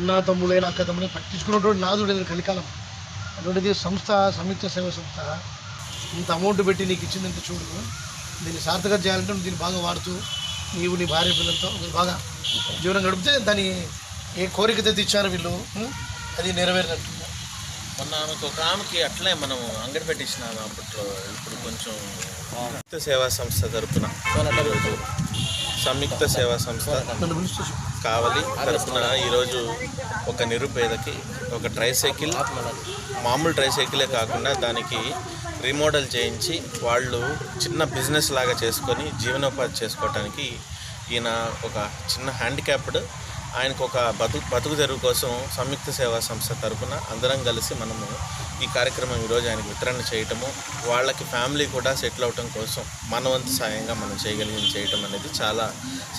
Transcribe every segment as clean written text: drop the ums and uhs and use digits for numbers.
అన్నా తమ్ముడైన అక్క తమ్ముడైన పట్టించుకున్నటువంటి నాదుడు కలికాలం అటువంటిది సంస్థ సంయుక్త సేవా సంస్థ ఇంత అమౌంట్ పెట్టి నీకు ఇచ్చిందంటే చూడు, దీన్ని సార్థకత చేయాలంటే దీన్ని బాగా వాడుతూ నీవు నీ భార్య పిల్లలతో బాగా జీవనం గడిపితే దాని ఏ కోరిక తెచ్చారో వీళ్ళు అది నెరవేరినట్టు. మొన్న ఆమెకి అట్లే మనం అంగడి పెట్టించినాము అప్పట్లో. ఇప్పుడు కొంచెం సంయుక్త సేవా సంస్థ తరపున సంయుక్త సేవా సంస్థ కావలి తరపున ఈరోజు ఒక నిరుపేదకి ఒక ట్రైసైకిల్, మామూలు ట్రైసైకిలే కాకుండా దానికి రీమోడల్ చేయించి వాళ్ళు చిన్న బిజినెస్ లాగా చేసుకొని జీవనోపాధి చేసుకోవటానికి ఈయన ఒక చిన్న హ్యాండిక్యాప్డ్ ఆయనకు ఒక బతుకు తెరువు కోసం సంయుక్త సేవా సంస్థ తరపున అందరం కలిసి మనము ఈ కార్యక్రమం ఈరోజు ఆయనకు వితరణ చేయటము, వాళ్ళకి ఫ్యామిలీ కూడా సెటిల్ అవటం కోసం మన వంతు సాయంగా మనం చేయటం అనేది చాలా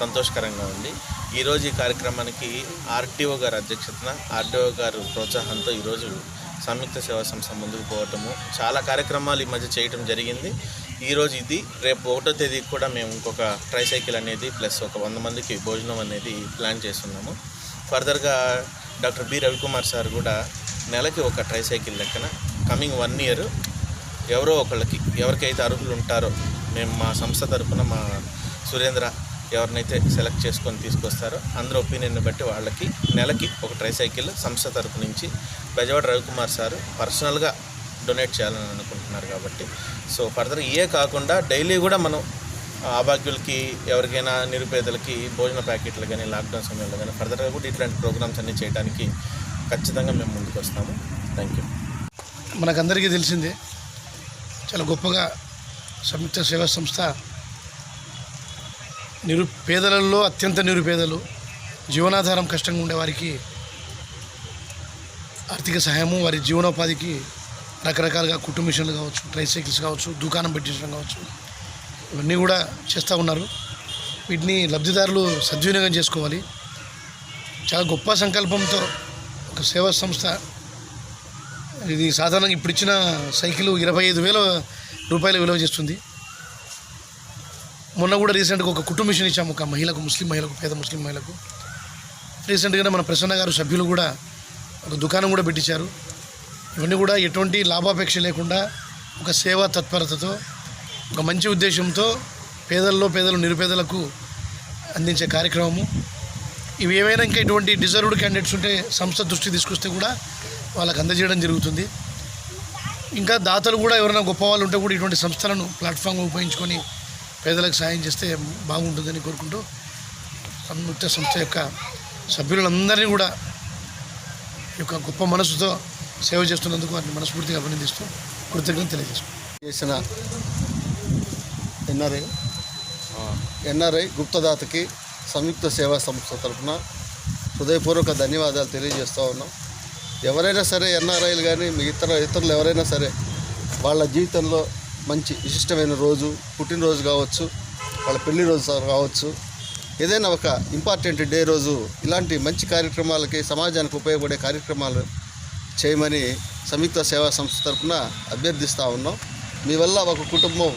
సంతోషకరంగా ఉంది. ఈరోజు ఈ కార్యక్రమానికి ఆర్టీఓ గారి అధ్యక్షతన, ఆర్టీఓ గారు ప్రోత్సాహంతో ఈరోజు సంయుక్త సేవా సంస్థ ముందుకు పోవటము, చాలా కార్యక్రమాలు ఈ మధ్య చేయటం జరిగింది. ఈరోజు ఇది, రేపు 1వ తేదీకి కూడా మేము ఇంకొక ట్రైసైకిల్ అనేది ప్లస్ ఒక 100 మందికి భోజనం అనేది ప్లాన్ చేస్తున్నాము. ఫర్దర్గా డాక్టర్ బి రవికుమార్ సార్ కూడా నెలకి ఒక ట్రైసైకిల్ లెక్కన కమింగ్ 1 ఇయర్ ఎవరో ఒకళ్ళకి ఎవరికైతే అర్హులు ఉంటారో మేము మా సంస్థ తరఫున మా సురేంద్ర ఎవరినైతే సెలెక్ట్ చేసుకొని తీసుకొస్తారో అందరూ ఒపీనియన్ని బట్టి వాళ్ళకి నెలకి ఒక ట్రైసైకిల్ సంస్థ తరపు నుంచి బెజవాడ రవికుమార్ సార్ పర్సనల్గా డొనేట్ చేయాలని అనుకుంటున్నారు. కాబట్టి సో ఫర్దర్ ఇయే కాకుండా డైలీ కూడా మనం అభాగ్యులకి ఎవరికైనా నిరుపేదలకి భోజన ప్యాకెట్లు కానీ లాక్డౌన్ సమయంలో కానీ ఫర్దర్గా కూడా ఇట్లాంటి ప్రోగ్రామ్స్ అన్నీ చేయడానికి ఖచ్చితంగా మేము ముందుకు వస్తాము. Thank you. మనకందరికీ తెలిసిందే, చాలా గొప్పగా సంయుక్త సేవా సంస్థ నిరుపేదలలో అత్యంత నిరుపేదలు, జీవనాధారం కష్టంగా ఉండేవారికి ఆర్థిక సహాయము, వారి జీవనోపాధికి రకరకాలుగా కుటుంబ మిషన్లు కావచ్చు, ట్రైసైకిల్స్ కావచ్చు, దుకాణం పెట్టించడం కావచ్చు, ఇవన్నీ కూడా చేస్తూ ఉన్నారు. వీటిని లబ్ధిదారులు సద్వినియోగం చేసుకోవాలి. చాలా గొప్ప సంకల్పంతో ఒక సేవా సంస్థ ఇది సాధారణంగా ఇప్పుడు ఇచ్చిన సైకిల్ 25,000 రూపాయలు విలువ చేస్తుంది. మొన్న కూడా రీసెంట్గా ఒక కుటుంబ మిషన్ ఇచ్చాము ఒక మహిళకు, ముస్లిం మహిళకు, పేద ముస్లిం మహిళకు. రీసెంట్గానే మన ప్రసన్న గారు సభ్యులు కూడా ఒక దుకాణం కూడా పెట్టించారు. ఇవన్నీ కూడా ఎటువంటి లాభాపేక్ష లేకుండా ఒక సేవా తత్పరతతో ఒక మంచి ఉద్దేశంతో పేదలు నిరుపేదలకు అందించే కార్యక్రమము. ఇవి ఏవైనా ఇంకా ఇటువంటి డిజర్వ్డ్ క్యాండిడేట్స్ ఉంటే సంస్థ దృష్టి తీసుకొస్తే కూడా వాళ్ళకి అందజేయడం జరుగుతుంది. ఇంకా దాతలు కూడా ఎవరైనా గొప్ప వాళ్ళు ఉంటే కూడా ఇటువంటి సంస్థలను ప్లాట్ఫామ్గా ఉపయోగించుకొని పేదలకు సాయం చేస్తే బాగుంటుందని కోరుకుంటూ సంయుక్త సంస్థ యొక్క సభ్యులందరినీ కూడా ఈ యొక్క గొప్ప మనసుతో సేవ చేస్తున్నందుకు వారిని మనస్ఫూర్తిగా అభినందిస్తూ కృతజ్ఞతలు తెలియజేస్తున్నాను. చేసిన ఎన్ఆర్ఐ ఎన్ఆర్ఐ గుప్తదాతకి సంయుక్త సేవా సంస్థ తరఫున హృదయపూర్వక ధన్యవాదాలు తెలియజేస్తూ ఉన్నాం. ఎవరైనా సరే ఎన్ఆర్ఐలు కానీ ఇతరులు ఎవరైనా సరే వాళ్ళ జీవితంలో మంచి విశిష్టమైన రోజు, పుట్టినరోజు కావచ్చు, వాళ్ళ పెళ్లి రోజు కావచ్చు, ఏదైనా ఒక ఇంపార్టెంట్ డే రోజు ఇలాంటి మంచి కార్యక్రమాలకి, సమాజానికి ఉపయోగపడే కార్యక్రమాలు చేయమని సంయుక్త సేవా సంస్థ తరఫున అభ్యర్థిస్తూ ఉన్నాం. మీ వల్ల ఒక కుటుంబం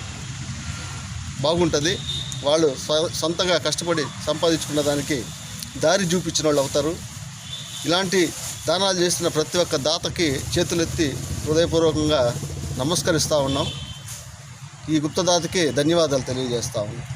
బాగుంటుంది. వాళ్ళు సొంతంగా కష్టపడి సంపాదించుకున్న దానికి దారి చూపించిన వాళ్ళు అవుతారు. ఇలాంటి దానాలు చేసిన ప్రతి ఒక్క దాతకి చేతులెత్తి హృదయపూర్వకంగా నమస్కరిస్తూ ఉన్నాం. ఈ గుప్తదాతకి ధన్యవాదాలు తెలియజేస్తూ ఉన్నాం.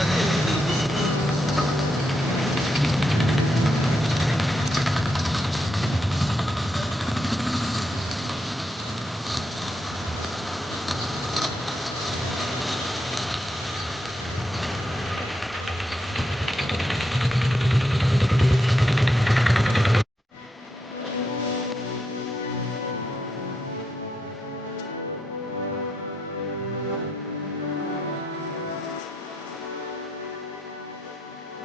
అదే